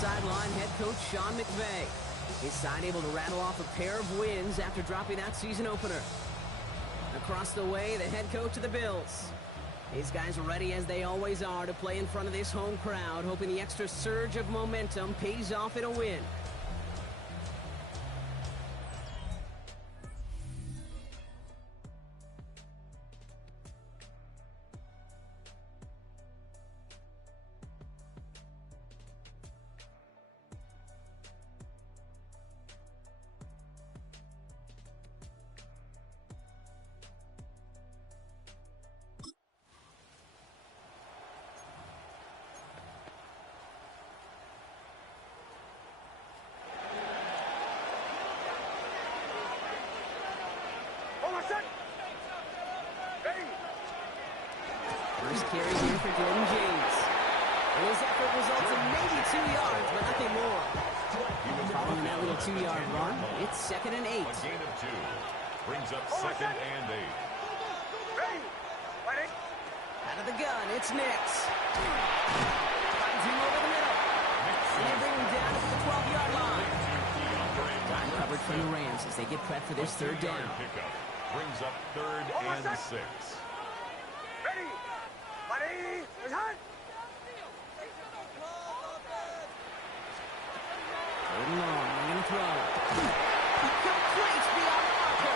sideline, head coach Sean McVay. His side able to rattle off a pair of wins after dropping that season opener. Across the way, the head coach of the Bills. These guys are ready, as they always are, to play in front of this home crowd, hoping the extra surge of momentum pays off in a win. First carry here for Jordan James. And his effort results in maybe 2 yards, but nothing more. Following that little 2-yard run, it's 2nd and 8. A gain of 2. Brings up 2nd and 8. Out of the gun, it's Nix. Finds him over the middle. And they bring him down to the 12-yard line. Time covered from the Rams as they get prepped for this 3rd down. Pickup. Brings up 3rd and 6. Third and long, they're going to throw. Complete beyond the marker.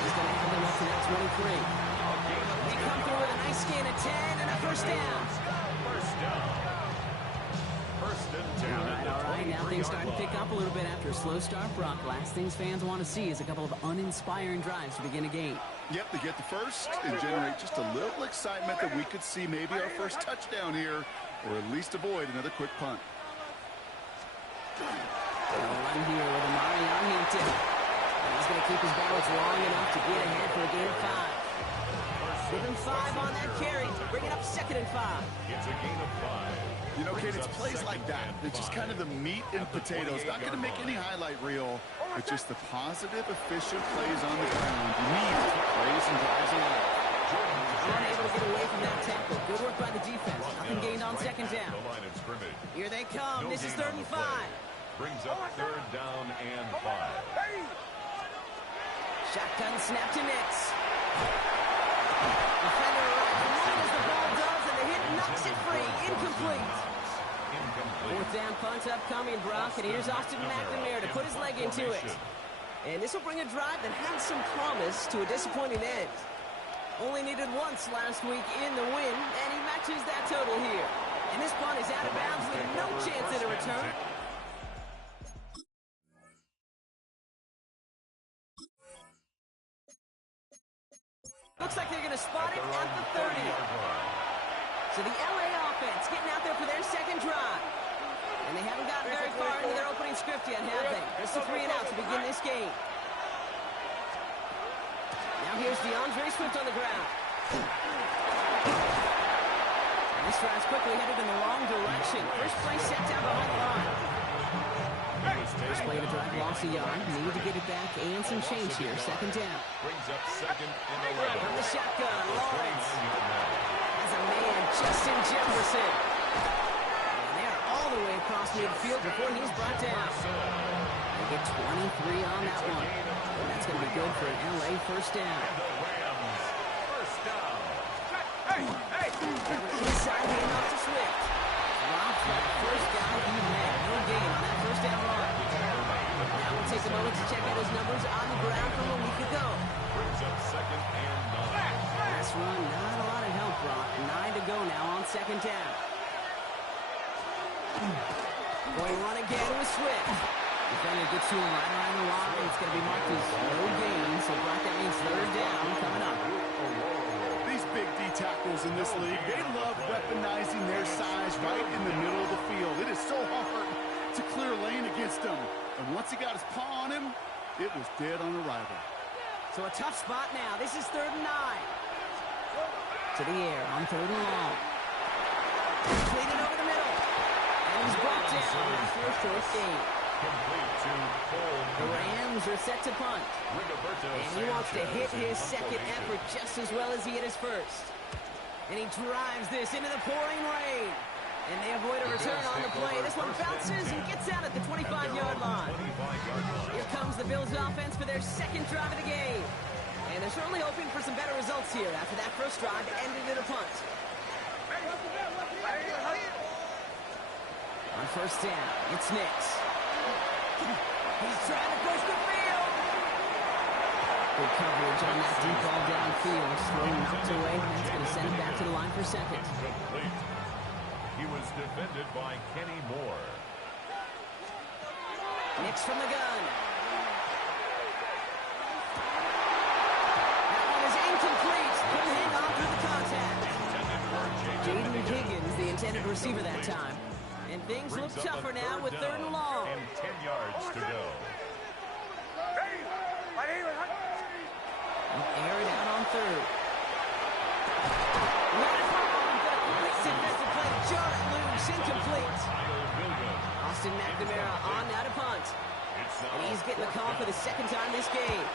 He's going to hand them up to that 23. They come through with a nice gain of 10 and a first down. First down. First and 10. All right, now things starting to pick up a little bit after a slow start, Brock. Last things fans want to see is a couple of uninspiring drives to begin a game. Yep, they get the first and generate just a little excitement that we could see maybe our first touchdown here, or at least avoid another quick punt. Run here with Amari on Hampton. He's going to keep his balance long enough to get ahead for a gain of 5. Give him 5 on that carry. Bring it up 2nd and 5. It's a gain of 5. You know, Kate, it's plays like that. It's just kind of the meat and potatoes. Not going to make any highlight reel, but just the positive, efficient plays on the ground. You need plays and drives along. Unable to get away from that tackle. Good work by the defense. Nothing gained on 2nd down. The line of scrimmage. Here they come. This is 3rd and 5. Brings up 3rd down and 5. Shotgun snap to Nix. Defender right as the ball does, and the hit knocks it free. Incomplete. 4th down punt upcoming, Brock, and here's Austin McNamara to put his leg into it. And this will bring a drive that had some promise to a disappointing end. Only needed once last week in the win, and he matches that total here. And this punt is out of bounds with no chance at a return. Looks like they're going to spot it at the 30. So the LA offense getting out there for their 2nd drive. And they haven't gotten very far into their opening script yet, have they? Just a 3 and out to begin this game. Now here's DeAndre Swift on the ground. And this drive's quickly headed in the wrong direction. First play set down behind the line. First play of the drive lost a yard. Needed to get it back and some change here. 2nd down. Brings up 2nd and 11. From the shotgun, Lawrence has a man, Justin Jefferson. And they are all the way across midfield before he's brought down. They get 23 on that one. And that's going to be good for an LA first down. The Rams. First down. Inside handoff to Swift. Drops that first down he had. No gain on that first down run. Now we'll take a moment to check out his numbers on the ground from a week ago. Brings up 2nd and 9. Last run, not a lot of help, Brock. 9 to go now on 2nd down. Going run again with Swift. Defender gets to him right around the line. It's going to be marked as no gain, so Brock, that means 3rd down coming up. These big D tackles in this league, they love weaponizing their size right in the middle of the field. It is so hard to clear lane against him. And once he got his paw on him, it was dead on arrival. So a tough spot now. This is 3rd and 9. To the air on 3rd and long. Completed over the middle. And he's brought down after a 4th gain. Complete to Cole. The Rams are set to punt. And he wants to hit his 2nd effort just as well as he hit his 1st. And he drives this into the pouring rain. And they avoid a return on the play. This one bounces and gets out at the 25-yard line. Here comes the Bills offense for their second drive of the game. And they're certainly hoping for some better results here after that first drive ended in a punt. On first down, it's Nix. He's trying to push the field. Good coverage on that deep ball downfield. Slow knocked away, and that's going to send him back to the line for second. He was defended by Kenny Moore. Nix from the gun. That one is incomplete. Couldn't hang on through the contact. Jaden Higgins, the intended receiver that time. And things look tougher now with 3rd and long. And 10 yards to go. Air it out on 3rd. Defensive play, jar it loose, incomplete. Austin McNamara on now to punt. And he's getting the call for the second time this game.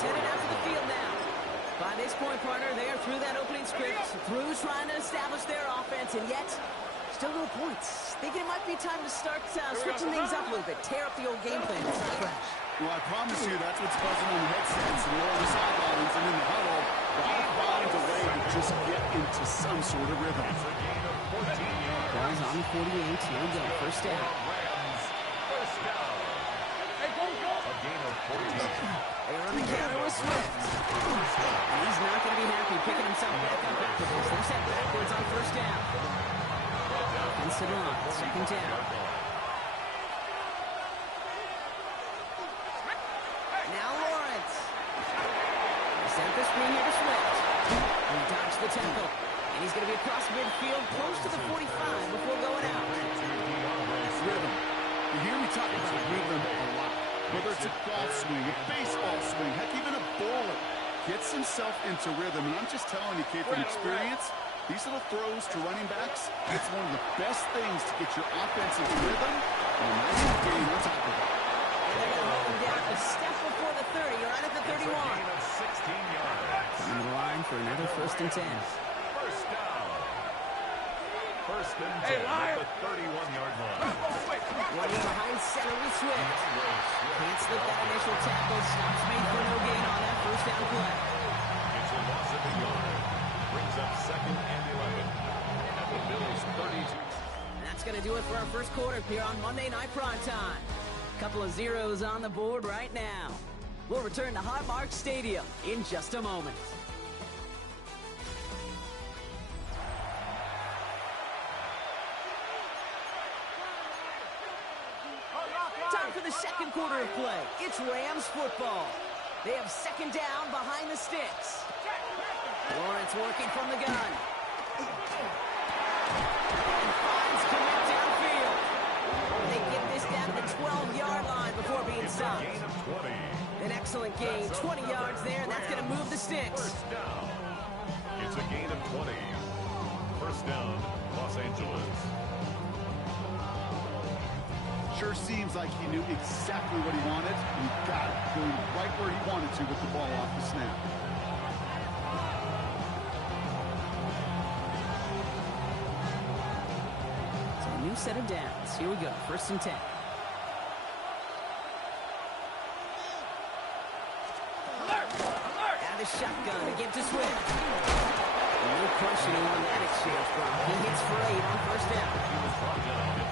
Headed out to the field now. By this point, partner, they are through that opening script, through trying to establish their offense, and yet, still no points. Thinking it might be time to start switching things up a little bit, tear up the old game plan and start fresh. Well, I promise you that's what's buzzing on the headsets and on the sidelines and in the huddle. They'll find a way to just get into some sort of rhythm. It's a gain of 14 yards. Ball's on 48, here we go, first down. Rams, first down. A gain of 14. They're on the counter with Swift. And he's not going to be happy picking himself back up after this. They're set backwards on first down. Offensive line, second down. Now Lawrence. Sent the screen here to Swift. He dodged the tackle. And he's going to be across midfield close to the 45 before going out. Rhythm. You hear me talk about rhythm a lot. Whether it's a golf swing, a baseball swing, heck, even a bowler gets himself into rhythm. And I'm just telling you, kid, from experience, these little throws to running backs, it's one of the best things to get your offense into rhythm. And now you're getting on top of it. And they're going to hold him down a step before the 30, right at the 31. Of 16 yards. Coming to the line for another first and 10. First down. First and 10 at the 31-yard line. 1 year behind center with Swift. Can't slip that initial tackle. Stops made for no gain on that first down play. It's a loss of a yard. Brings up 2nd and 11. At the Bills' 32. And that's going to do it for our first quarter here on Monday Night Primetime. Couple of zeros on the board right now. We'll return to Highmark Stadium in just a moment. Time for the second quarter of play. It's Rams football. They have second down behind the sticks. Lawrence working from the gun. And finds Kmet downfield. They get this down to the 12-yard line before being stopped. Gain of 20. An excellent gain, 20 yards there, and that's going to move the sticks. First down. It's a gain of 20. First down, Los Angeles. Sure seems like he knew exactly what he wanted. He got it going right where he wanted to with the ball off the snap. So a new set of downs. Here we go, first and 10. Out of the shotgun to give to Swift. No question he won that exchange from. He hits for 8 on first down.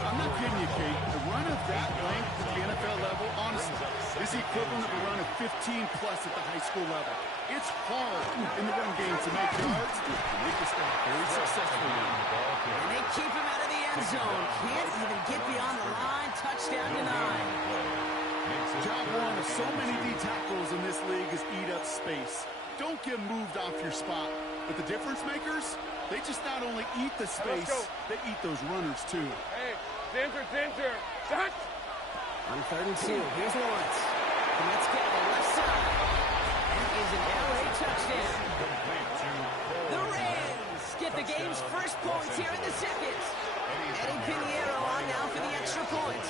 I'm not kidding you, Kate. A run of that length at the NFL level, honestly, is the equivalent of a run of 15-plus at the high school level. It's hard in the run game to make yards. Make this guy very successful. And they keep him out of the end zone. Can't even get beyond the line. Touchdown denied. Job one of so many D tackles in this league is eat up space. Don't get moved off your spot. But the difference makers, they just not only eat the space, they eat those runners too. Hey, center. Shot. On 3rd and 2, here's Lawrence. Let's go, left side. That is an LA touchdown. The Rams get the game's first points here in the second. Eddie Pinheiro on now for the extra point.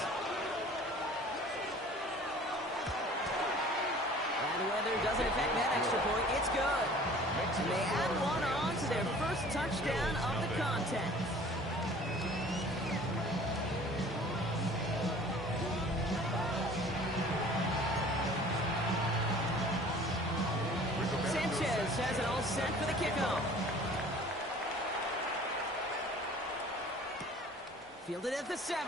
doesn't affect that extra point. It's good. And they add one on to their first touchdown of the contest. Sanchez has it all set for the kickoff. Fielded at the 7.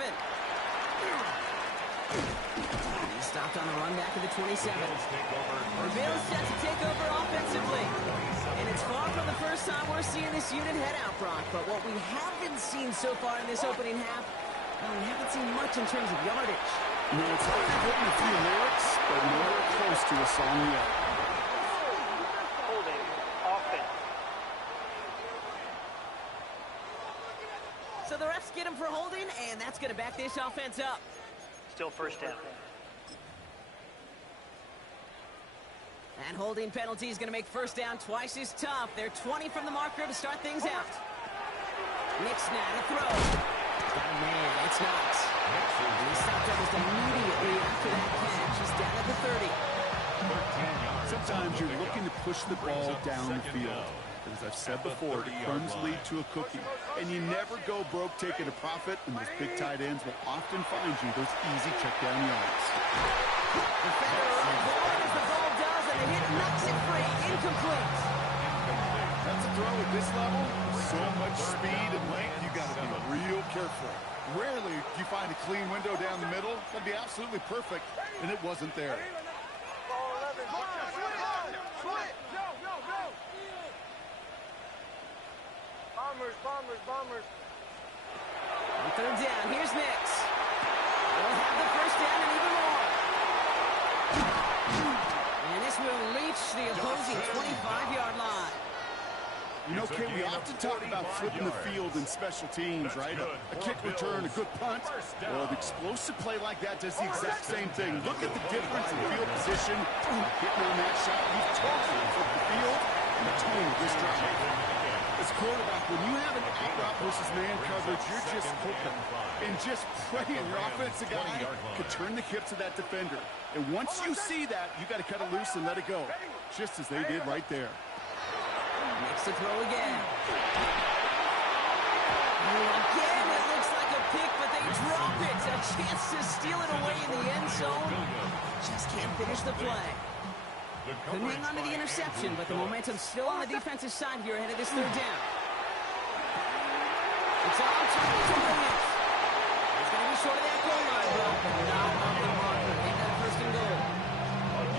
He's stopped on the run back to the 27. The Bills set to take over offensively. And it's far from the first time we're seeing this unit head out, Brock. But what we haven't seen so far in this opening half, well, we haven't seen much in terms of yardage. No, it's like they've written a few lyrics, but nowhere close to a song yet. Holding offense. So the refs get him for holding, and that's going to back this offense up. Still first down. And holding penalty is going to make first down twice as tough. They're 20 from the marker to start things out. Nick's now to throw. Got a man. It's Knox. And he stopped almost immediately after that catch. He's down at the 30. Sometimes you're looking to push the ball down the field. As I've said before, the crumbs lead to a cookie. And you never go broke taking a profit, and those big tight ends will often find you those easy check-down yards. Defender on board as the ball does, and the hit knocks it free. Incomplete. That's a throw at this level. So much speed and length, you got to be real careful. Rarely do you find a clean window down the middle. That'd be absolutely perfect, and it wasn't there. Bombers. On third down, here's Nix. They'll have the first down and even more. And this will reach the opposing 25-yard line. You know, Kay, we often talk about flipping the field in special teams, right? A kick return, a good punt. Well, an explosive play like that does the exact same thing. Look at the difference in field position. Getting on that shot, you've totally flipped the field and the tone of this drive. As quarterback, when you have an out-route versus man coverage, you're just hoping and just praying your offensive guy could turn the hips of that defender. And once you see that, you got to cut it loose and let it go, just as they did right there. Makes the throw again. Oh, again, it looks like a pick, but they drop it. A chance to steal it away in the end zone. Just can't finish the play. Couldn't hang on to the interception, but the momentum's still on the defensive side here ahead of this third down. It's on target to Williams. He's going to be short of that goal line, but not on the marker. They got first and goal.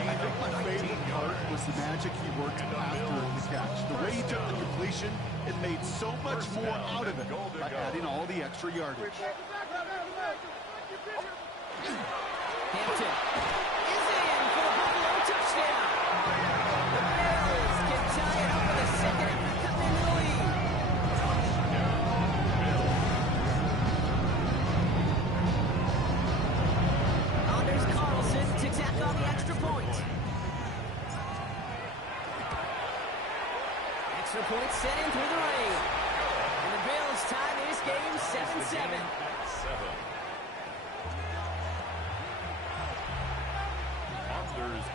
I think my favorite part was the magic he worked after the catch. The way he took the completion, it made so much more out of it by adding all the extra yardage. Hampton is in for the Buffalo touchdown. The Bills can tie it up with a second after cutting into the lead. Anders Carlson to tack on the extra point. Extra point set in through the rain. And the Bills tie this game 7-7.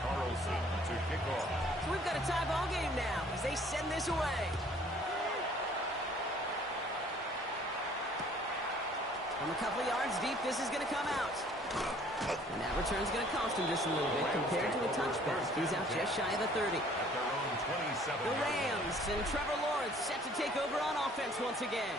Carlson to kick off. So we've got a tie ball game now as they send this away. From a couple of yards deep, this is going to come out. And that return's going to cost him just a little bit compared to a touchback. He's out just shy of the 30. The Rams and Trevor Lawrence set to take over on offense once again.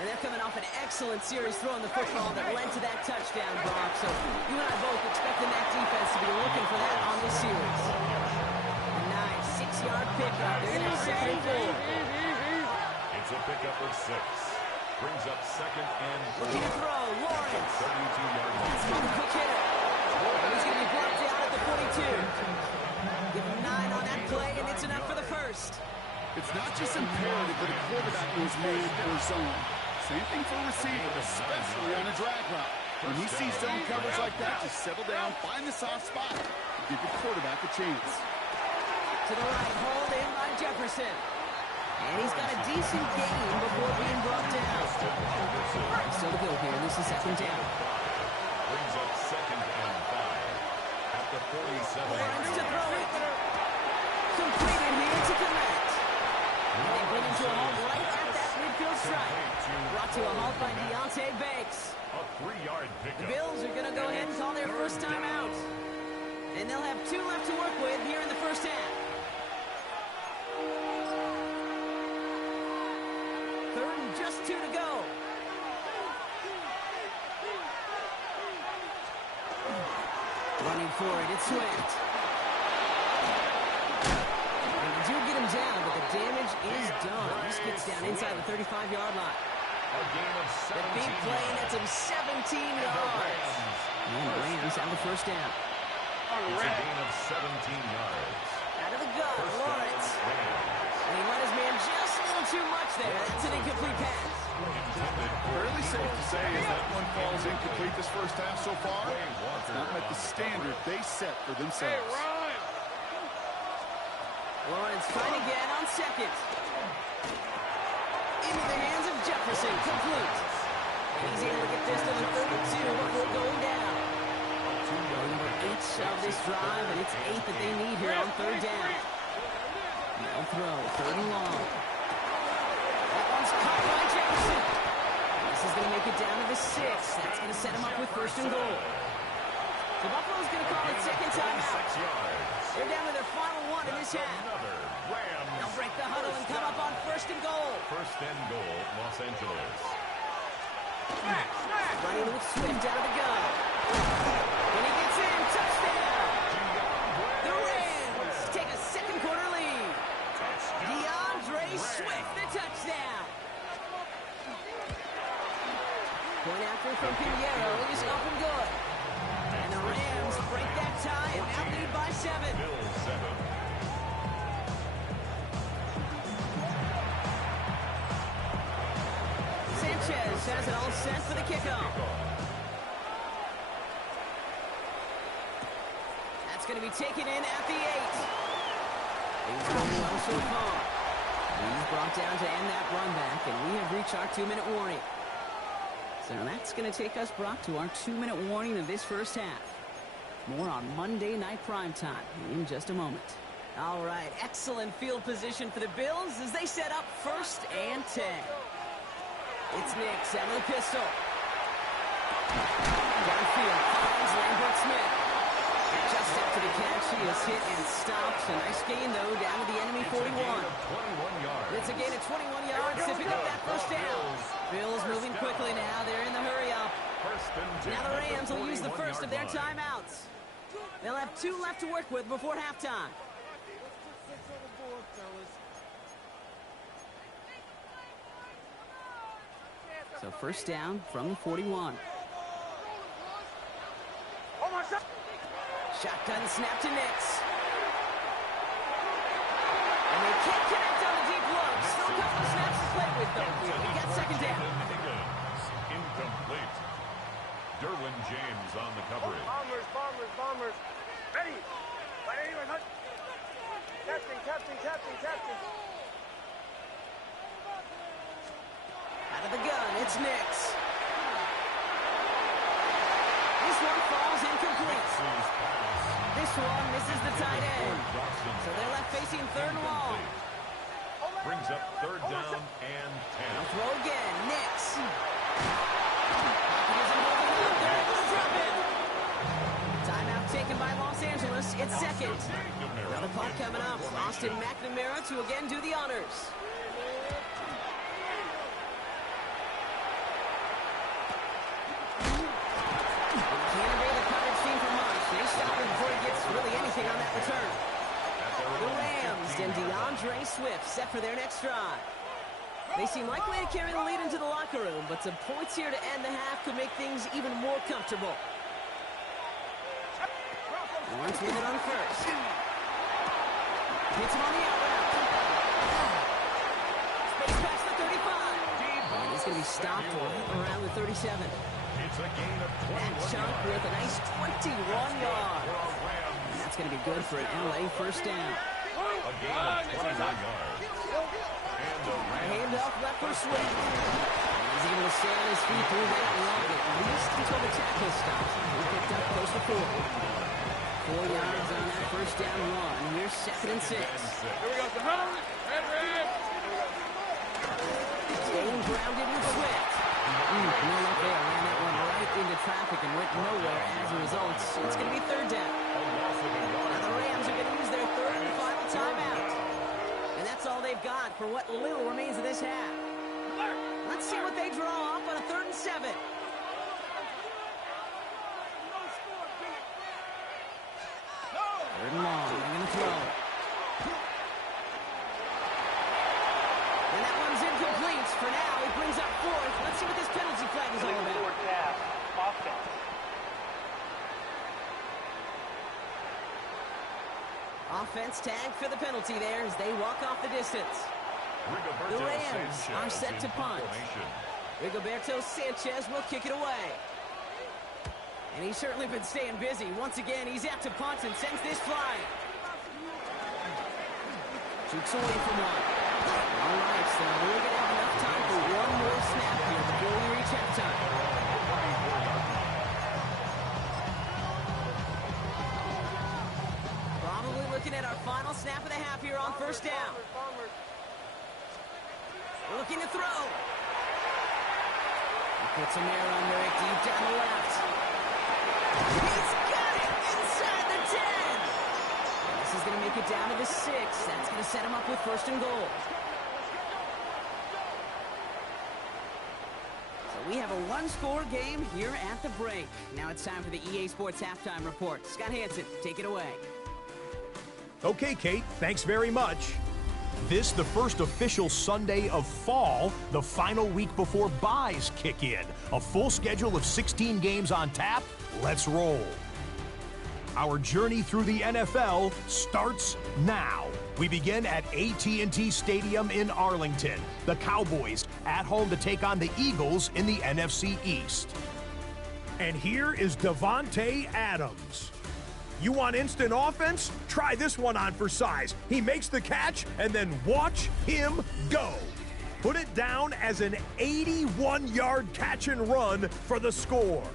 And they're coming off an excellent series throwing the football that led to that touchdown, Brock. So you and I both expecting that defense to be looking for that on this series. A nice 6-yard pickup. They're going to have second and 4. It's a pickup of 6. Brings up second and 4. Looking to throw, Lawrence. 32-yard line. That's from the quick hitter. And he's going to be brought down at the 42. Give him 9 on that play, and it's enough for the first. It's not just imperative that a quarterback knows man or zone. Same thing for a receiver, especially on a drag route. When he sees zone coverage like that, just settle down, find the soft spot, and give your quarterback a chance. To the right, hauled in by Jefferson. And he's got a decent gain before being brought down. Still to go here. This is second down. Brings up second and 5 at the 47. Lawrence to throw it. brought to a halt by Deonte Banks. A 3-yard The pickup. Bills are going to go ahead and call their first time out. And they'll have 2 left to work with here in the first half. 3rd and just 2 to go. Running for it, it's Swift. And they do get him down, but the damage is done. This gets down inside the 35-yard line. A gain of The 17 big play nets him 17 yards. And the Rams have the first down. It's a gain of 17 yards. Out of the gun, First down, Lawrence. Rams. And he let his man just a little too much there. That's an incomplete pass. Fairly safe to say as that one falls incomplete this first half so far. It's not met the standard they set for themselves. Lawrence trying again on second. Into the hands of Jefferson, complete. And he's able to get this to the 32 before going down. Number 8 of this drive, and it's 8 that they need here on 3rd down. Now throw, 3rd and long. That one's caught by Jefferson. This is going to make it down to the 6. That's going to set him up with 1st and goal. So Buffalo's going to call it second timeout. 6 yards. They're down to their final 1 in this half. Another Rams. They'll break the huddle and come up on 1st and goal. 1st and goal, Los Angeles. Running with Swift out of the gun. When he gets in, touchdown. The Rams take a second quarter lead. DeAndre Swift, the touchdown. Point after from Pinheiro is up and good. And the Rams break that tie and now lead by 7. Bills 7. Sanchez has it all set for the kickoff. That's going to be taken in at the 8. He's going well so far. He's brought down to end that run back, and we have reached our 2-minute warning. So that's going to take us, Brock, to our 2-minute warning of this first half. More on Monday Night Primetime in just a moment. All right, excellent field position for the Bills as they set up 1st and 10. It's Nix out of the pistol. Downfield finds Lambert Smith. Just after the catch, he is hit and stopped. A nice gain, though, down to the enemy 41. 21 yards. It's a gain of 21 yards to pick up that first down. Bills moving quickly now. They're in the hurry-up. 1st and 10. Now the Rams will use the first of their timeouts. They'll have 2 left to work with before halftime. So 1st down from the 41. Shotgun snap to Nix. And they can't connect on the deep look. Still a couple of snaps to play with, though. We got 2nd down. Incomplete. Derwin James on the coverage. Bombers. Ready. Captain. Out of the gun, it's Nix. This one falls incomplete. This one misses the tight end. So they're left facing 3rd and long. Brings up 3rd down and 10. Now throw again, Nix. They're able to drop it. Timeout taken by Los Angeles. It's 2nd. Now the clock coming up. Austin McNamara to again do the honors. Really anything on that return. The Rams and DeAndre Swift set for their next drive. They seem likely to carry the lead into the locker room, but some points here to end the half could make things even more comfortable. Lawrence with it on 1st. Hits him on the out route. Space past the 35. And he's going to be stopped right around the 37. It's a gain of 21 That chunk with a nice 21 yards. That's going to be good for an LA first down. A gain of 21 yards. And the Handoff left for Swift. He's able to stay on his feet through that long, at least until the tackle stops. He picked up close to 4. 4 yards on that first down run. Here's 2nd and 6. Here we go. Red. Staying grounded with Swift. No luck there. Ran that one right into traffic and went nowhere as a result. It's going to be third down. Now the Rams are going to use their third and final timeout. And that's all they've got for what little remains of this half. Let's see what they draw up on a 3rd and 7. Third and long. They're going to throw. And that one's incomplete. For now, he brings up 4th. Let's see what this penalty flag is all about. Forward pass. Offense. Offense tagged for the penalty there as they walk off the distance. The Rams are set to punt. Rigoberto Sanchez will kick it away. And he's certainly been staying busy. Once again, he's out to punt and sends this flying. Jukes away from one. All right, so we're going to have enough time for one more snap here before we reach halftime. Probably looking at our final snap of the half here on first down. Looking to throw. He puts him there under it, deep down the left. He's got it inside the 10. And this is going to make it down to the 6. That's going to set him up with 1st and goal. So we have a one-score game here at the break. Now it's time for the EA Sports Halftime Report. Scott Hansen, take it away. Okay, Kate, thanks very much. This, the first official Sunday of fall, the final week before buys kick in. A full schedule of 16 games on tap. Let's roll. Our journey through the NFL starts now. We begin at AT&T Stadium in Arlington. The Cowboys at home to take on the Eagles in the NFC East. And here is Davante Adams. You want instant offense? Try this one on for size. He makes the catch, and then watch him go. Put it down as an 81-yard catch and run for the score.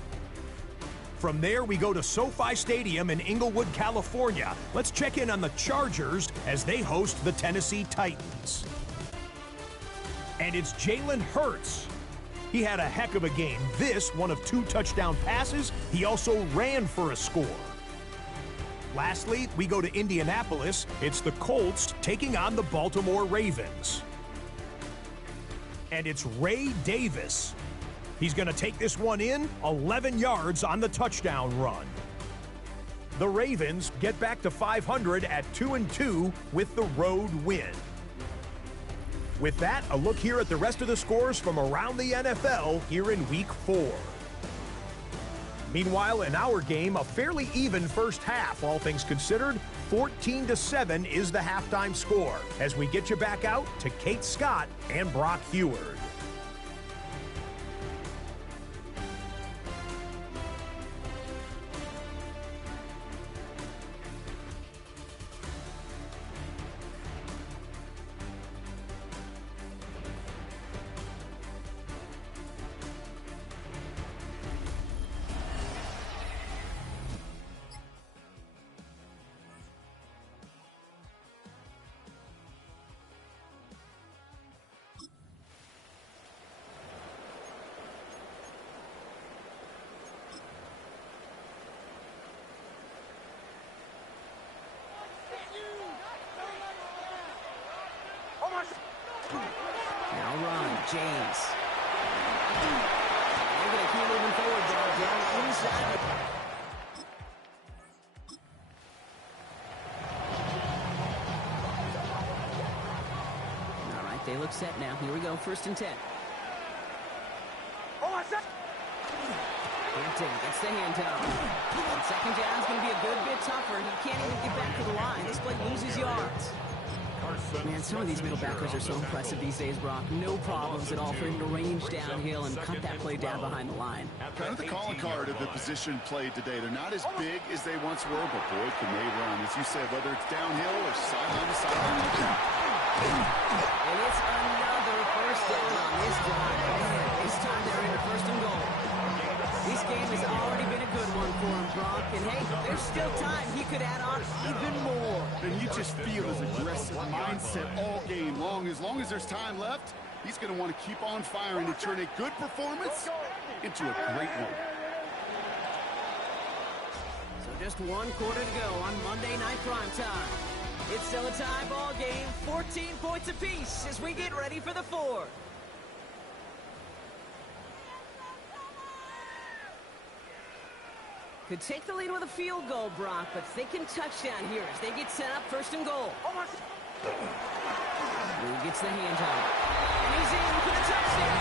From there, we go to SoFi Stadium in Inglewood, California. Let's check in on the Chargers as they host the Tennessee Titans. And it's Jalen Hurts. He had a heck of a game. This, one of 2 touchdown passes. He also ran for a score. Lastly, we go to Indianapolis. It's the Colts taking on the Baltimore Ravens. And it's Ray Davis. He's going to take this one in, 11 yards on the touchdown run. The Ravens get back to 500 at 2-2 with the road win. With that, a look here at the rest of the scores from around the NFL here in Week 4. Meanwhile, in our game, a fairly even first half, all things considered. 14-7 is the halftime score as we get you back out to Kate Scott and Brock Heward. Now run, James. They're going to keep moving forward, though, down inside. All right, they look set now. Here we go, 1st and 10. Hampton gets the hand down. And 2nd down is going to be a good bit tougher. He can't even get back to the line. This play loses yards. Man, some of these middle backers are so impressive these days, Brock. No problems at all for him to range downhill and cut that play down behind the line. Kind of the calling card of the position played today. They're not as big as they once were, but boy, can they run. As you said, whether it's downhill or sideline to sideline. And it's another 1st down on this drive. Man, this time they're in 1st and goal. This game has already been a good one for him, Brock. And hey, there's still time. He could add on even more. And you just feel his aggressive mindset mindset all game long. As long as there's time left, he's going to want to keep on firing to turn a good performance into a great one. So just 1 quarter to go on Monday Night Primetime. It's still a tie ball game, 14 points apiece as we get ready for the fourth. Could take the lead with a field goal, Brock, but thinking touchdown here as they get set up 1st and goal. He gets the hand on it. And he's in for the touchdown.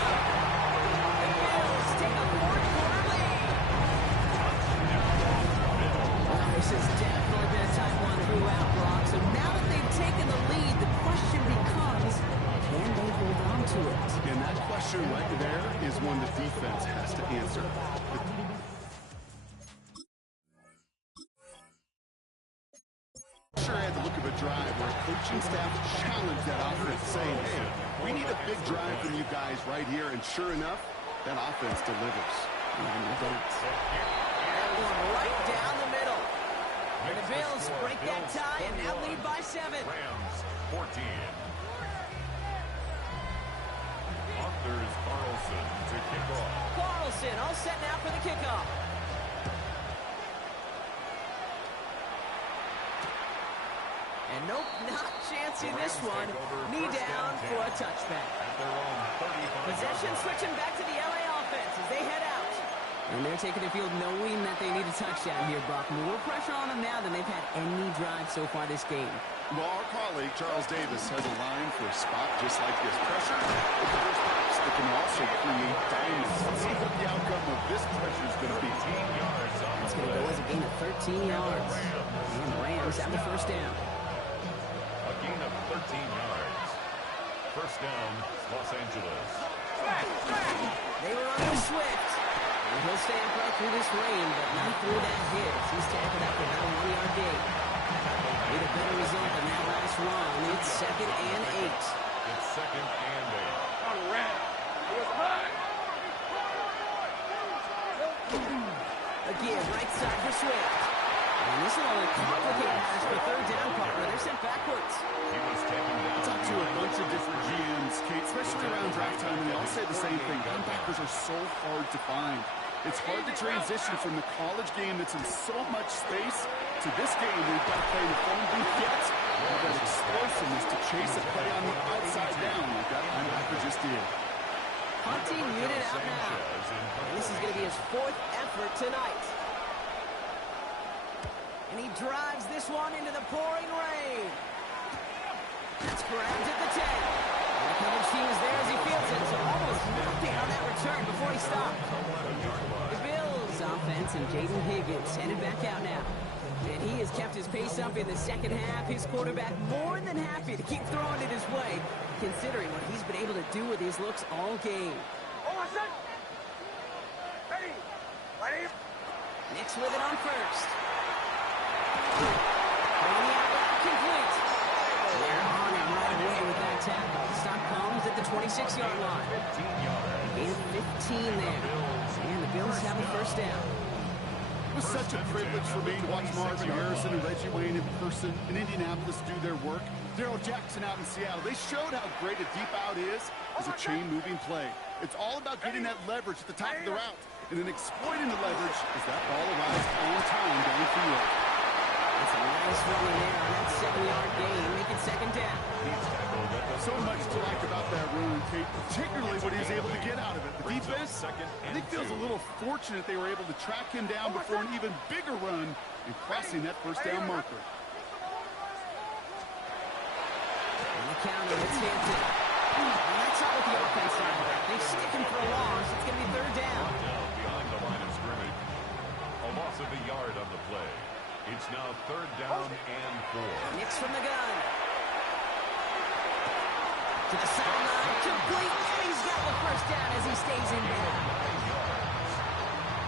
The Bills take a 4-quarter lead. This has definitely been a tight one throughout, Brock. So now that they've taken the lead, the question becomes, can they hold on to it? And that question right there is one the defense has to answer. Sure had the look of a drive where coaching staff challenged that offense, saying, hey, we need a big drive from you guys right here. And sure enough, that offense delivers. Right down the middle. And the Bills break that tie and now lead by 7. Rams 14. Anders Carlson to kick off. Carlson all set now for the kickoff. And nope, not chancing this one. Knee down for a touchback. Possession switching back to the LA offense as they head out. And they're taking the field knowing that they need a touchdown here, Brock. More pressure on them now than they've had any drive so far this game. Well, our colleague, Charles Davis, has a line for a spot just like this. Pressure with the first pass that can also create diamonds. Let's see what the outcome of this pressure is going to be. It's going to go as a gain of 13 yards. And the Rams have the first down. A gain of 13 yards. First down, Los Angeles. They were on the Swift. And he'll stay upright through this rain, but not through that hit. He's tackled after about a 1-yard gain. Need a better result than that last run. It's 2nd and 8. It's 2nd and 8. Again, right side for Swift. And this will only complicate matters for 3rd down, partner. They're sent backwards. He was taken down. Talk to a bunch of different GMs, Kate, especially around draft time, and they all say the same thing. Linebackers are so hard to find. It's hard to transition from the college game that's in so much space to this game where you've got to play in the phone booth yet. Have that explosiveness to chase a play on the outside down like that linebacker just did. Hunting unit out now. And this is going to be his 4th effort tonight. And he drives this one into the pouring rain. That's grabbed at the 10. And the coverage team is there as he fields it, so almost nothing on that return before he stopped. The Bills offense and Jaden Higgins headed back out now. And he has kept his pace up in the second half. His quarterback more than happy to keep throwing it his way, considering what he's been able to do with his looks all game. Nix with it on first. Bringing the outlet complete. They're on him right away with that tackle. Stop comes at the 26-yard line. Gain of 15 there. And the Bills have a first down. It was such a privilege for me to watch Marvin Harrison and Reggie Wayne in person in Indianapolis do their work. Darrell Jackson out in Seattle. They showed how great a deep out is as a chain-moving play. It's all about getting that leverage at the top of the route and then exploiting the leverage as that ball arrives on time downfield. That's a nice run in there on that 7-yard gain. Make it second down. So much to like about that run, Kate, particularly what he was able to get out of it. The defense, I think, feels a little fortunate they were able to track him down before an even bigger run and crossing that first down marker. And the counter, it's Hampton. And that's all with the offense side. They stick him for a loss. It's going to be third down. Behind the line of scrimmage. A loss of a yard on the play. It's now third down and 4. Nix from the gun. To the sideline, complete, and he's got the first down as he stays in bounds.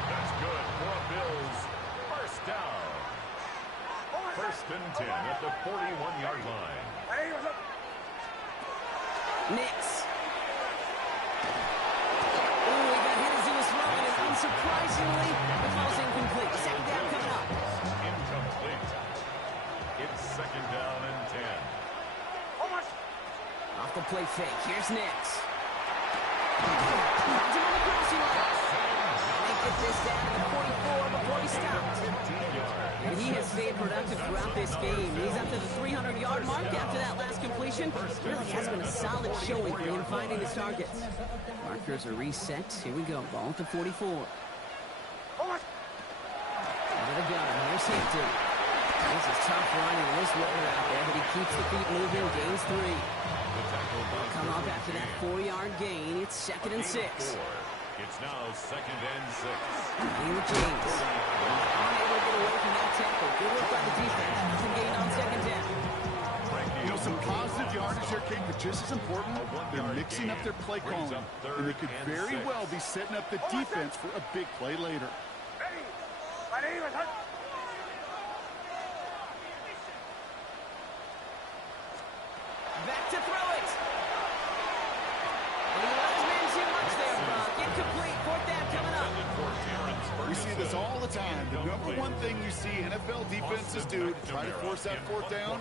That's good for a Bills. First down. First and 10 at the 41-yard line. Nix. Ooh, he got hit as he was throwing it. Unsurprisingly, the ball's incomplete. Second down coming up. Incomplete. It's second down and 10. the play fake. Here's Nix. Finds him on the crossing line. They get this down to the 44 before he stops. And he has stayed productive throughout this game. He's up to the 300-yard mark after that last completion. Really has been a solid showing for him finding his targets. Markers are reset. Here we go. Ball at the 44. Out of the gun. Here's Hampton. This is tough running. There's weather out there, but he keeps the feet moving. Gains 3. Come up after that 4-yard gain. It's 2nd and 6. It's now 2nd and 6. Here James. Unable to get away from that tackle. Good work by the defense. Nothing gained on 2nd down. You know, some positive yardage there, Kate, but just as important, they're mixing up their play calling. And they could very well be setting up the defense for a big play later. Back to throw it. And he let his man too much there, Brock. Incomplete. 4th down coming up. We see this all the time. The number one thing you see NFL defenses do to try to force that 4th down,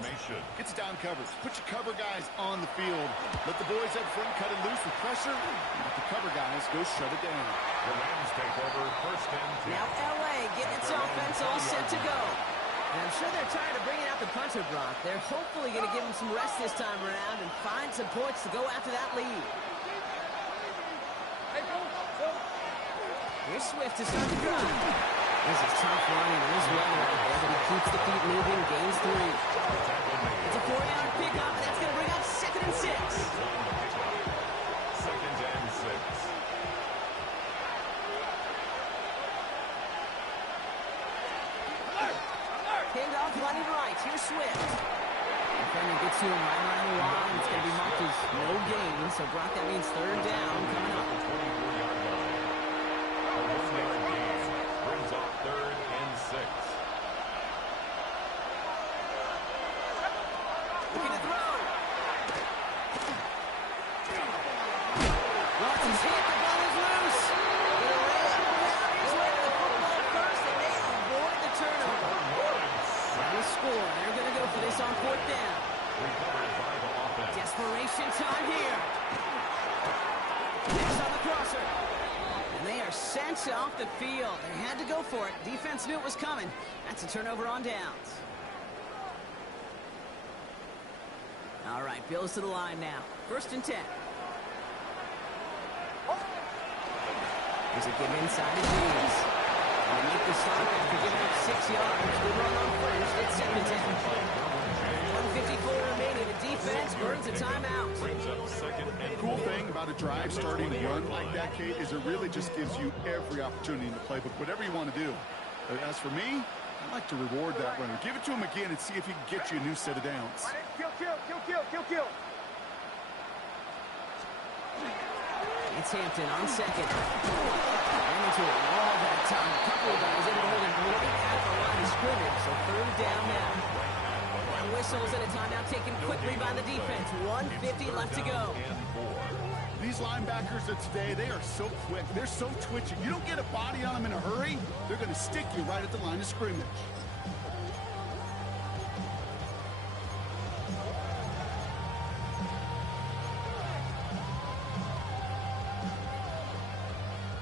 gets down coverage. Put your cover guys on the field. Let the boys up front cut it loose with pressure. And let the cover guys go shut it down. The Rams take over 1st and 10. Now L.A. getting its offense all set to go. And I'm sure they're tired of bringing out the punter, Brock. They're hopefully going to give him some rest this time around and find some points to go after that lead. Here's Swift to start the drive. This is tough running. There's weather out there, but he keeps the feet moving. Gains 3. It's a 4-yard pickup. That's going to bring up 2nd and 6. 2nd and 6. Handoff running right. Here's Swift. Defender gets to him right around the line. It's going to be marked as no gain. So, Brock, that means 3rd down coming up. 24-yard line. A 1-yard gain brings up 3rd and 6. Looking to throw. Watson's hit. The ball is loose. He's way to the football first, and they avoid the turnover. The score. They're going to go for this on 4th down. Recovered by the offense. Desperation time here. Next on the crosser. And they are sent off the field. They had to go for it. Defense knew it was coming. That's a turnover on downs. All right, Bills to the line now. 1st and 10. Here's a give inside to James. They make the stop after giving up 6 yards. Good run on 1st. It's 2nd and 10. 1:54 remaining. The defense burns a timeout. Brings up 2nd and Cool thing about a drive starting run like that, Kate, is it really just gives you every opportunity in the playbook, whatever you want to do. But as for me, I like to reward that runner. Give it to him again and see if he can get you a new set of downs. Kill. It's Hampton on 2nd. Ran into a wall that time. A couple of guys able to hold him right at the line of scrimmage. So 3rd down now. And whistles and a timeout taken quickly by the defense. 1:50 left to go. These linebackers of today, they are so quick. They're so twitchy. You don't get a body on them in a hurry, they're going to stick you right at the line of scrimmage.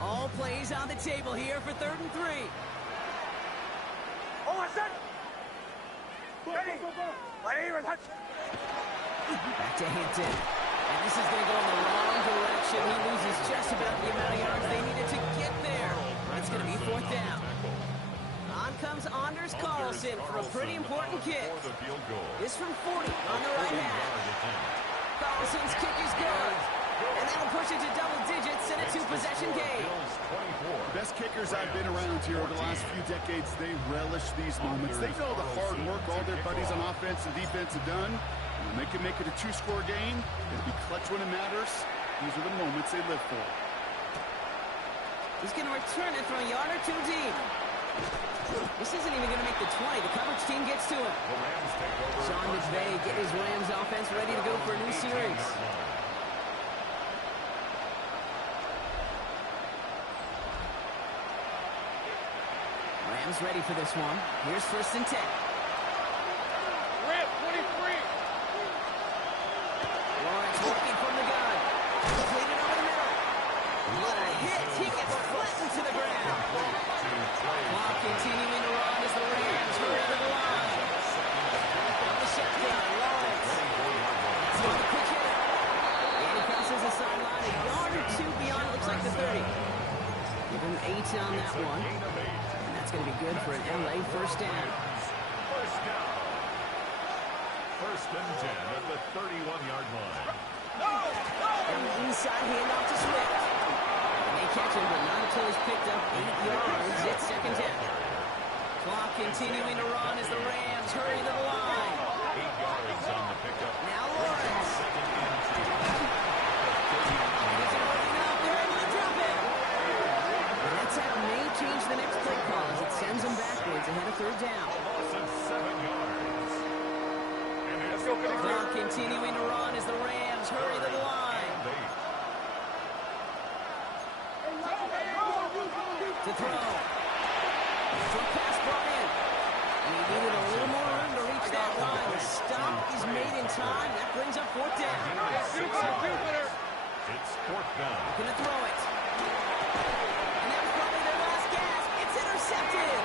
All plays on the table here for 3rd and 3. Back to Hampton. And this is going to go in the wrong direction. He loses just about the amount of yards they needed to get there. It's going to be 4th down. On comes Anders Carlson for a pretty important kick. This from 40 on the right hand. Carlson's kick is good. And that'll push it to double digits and a 2-possession game. The best kickers I've been around here over the last few decades, they relish these moments. They know the hard work all their buddies on offense and defense have done. And when they can make it a 2-score game, it'll be clutch when it matters. These are the moments they live for. He's going to return it from a yard or 2 deep. This isn't even going to make the 20. The coverage team gets to him. Sean McVay getting his Rams offense ready to go for a new series. Rams ready for this one. Here's 1st and 10. Rip, 23. Lawrence working going the quick hitter. And he crosses the sideline a yard or two beyond, looks like the 30. Give him 8 on that one. And that's going to be good for an LA first down. First down. First and 10 at the 31-yard line. And the inside handoff to Swift. And they catch him, but not until he's picked up 8 yards. It's second down. Clock continuing to run as the Rams hurry to the line. 8 yards on the pickup. Now Lawrence. Second and 2. He's working out there into the drop it. And that tap may change the next play call as it sends him backwards ahead of third down. Loss of 7 yards. And it's Clock continuing to run as the Rams hurry to the line. To throw. Short pass brought in. And he needed a little more room to reach that line. The stop is made in time. That brings up fourth down. It's fourth down. Gonna throw it. And that was probably their last gasp. It's intercepted.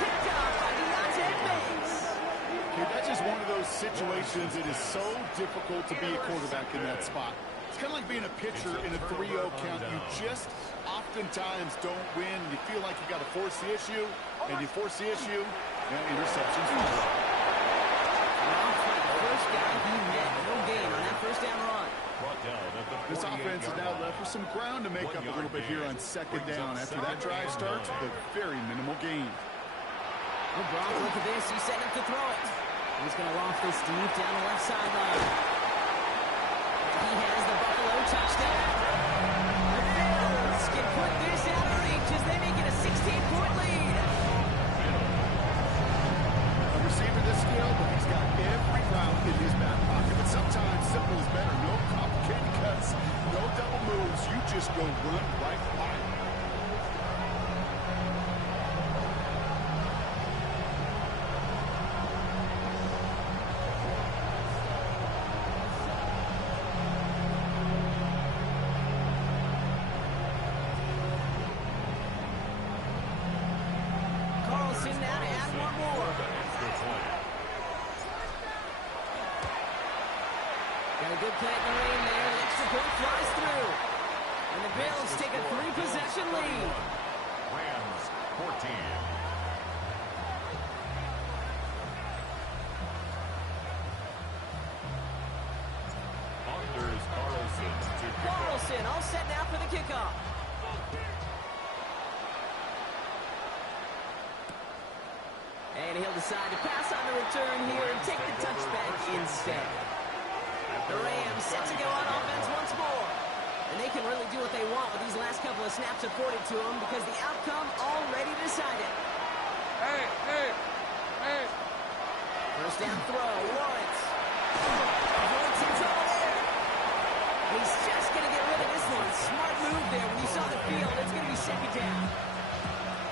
Picked up by Deontay Banks. Okay, that's just one of those situations. It is so difficult to be a quarterback in that spot. It's kind of like being a pitcher in a 3-0 count. You just oftentimes don't win. You feel like you got to force the issue, and you force the issue, and interceptions fall. Ralph, like the first guy he met, no gain on that first down run. Brought down at the This offense is now left with some ground to make up a little bit here on second down. After that drive starts with a very minimal gain. Oh, Brock, look at this. He's setting up to throw it. He's going to loft this deep down the left sideline. He has the Buffalo touchdown. The Bills can put this out of reach as they make it a 16-point lead. A receiver this skilled, but he's got every route in his back pocket. But sometimes simple is better. No complicated cuts, no double moves. You just go run right by him. Carlson now to add one more. Got a good play in the rain there. The extra point flies through. And the Bills take a 3-possession lead. Rams 14. Anders Carlson to kick off. Carlson all set now for the kickoff. And he'll decide to pass on the return here and take the touchback instead. The Rams set to go on offense once more. And they can really do what they want with these last couple of snaps afforded to them because the outcome already decided. Hey. First down throw, Lawrence. Lawrence in trouble there. He's just going to get rid of this one. Smart move there. When you saw the field, it's going to be second down.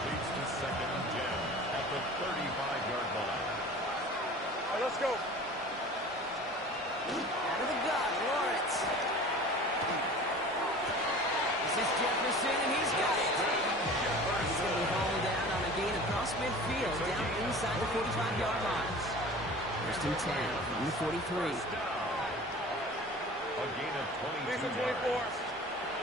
Leads to second and 10 at the 35-yard line. All right, let's go. Out of the gun, Lawrence. This is Jefferson, and he's got it. He's going to be hauled down on a gain across midfield, down inside the 45-yard line. First and 10 from the 43. A gain of 22 24. yards.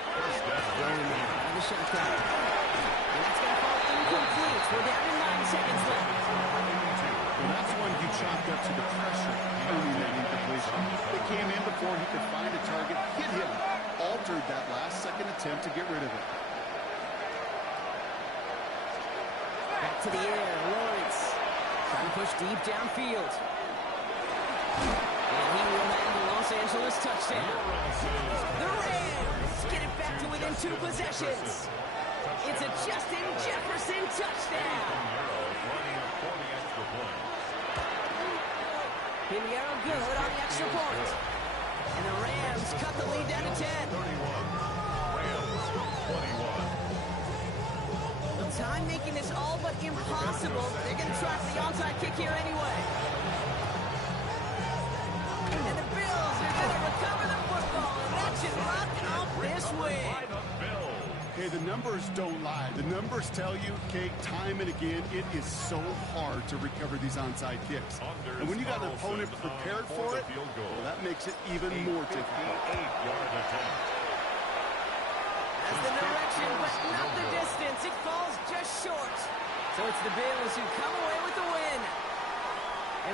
First down. Going now out of the shotgun. And that's going to fall incomplete. We're down to 9 seconds left. And that's when he chopped up to the pressure, earning that incompletion. They came in before he could find a target, hit him, altered that last-second attempt to get rid of it. Back to the air, Lawrence. Trying to push deep downfield. And he will have the Los Angeles touchdown. The Rams get it back to within 2 possessions. It's a Justin Jefferson touchdown. Pinheiro good on the extra point. And the Rams cut the lead down to 10. Rams 21. The time making this all but impossible. They're going to try for the onside kick here anyway. And the Bills are going to recover the football, and that should lock up this win. Okay, the numbers don't lie. The numbers tell you, Kate, time and again, it is so hard to recover these onside kicks. And when you got an opponent prepared for it, well, that makes it even more difficult. 8-yard attempt. That's the direction, but not the distance. It falls just short. So it's the Bills who come away with the win.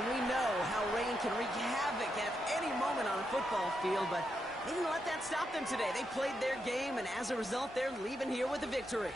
And we know how rain can wreak havoc at any moment on a football field, but they didn't let that stop them today. They played their game, and as a result, they're leaving here with a victory.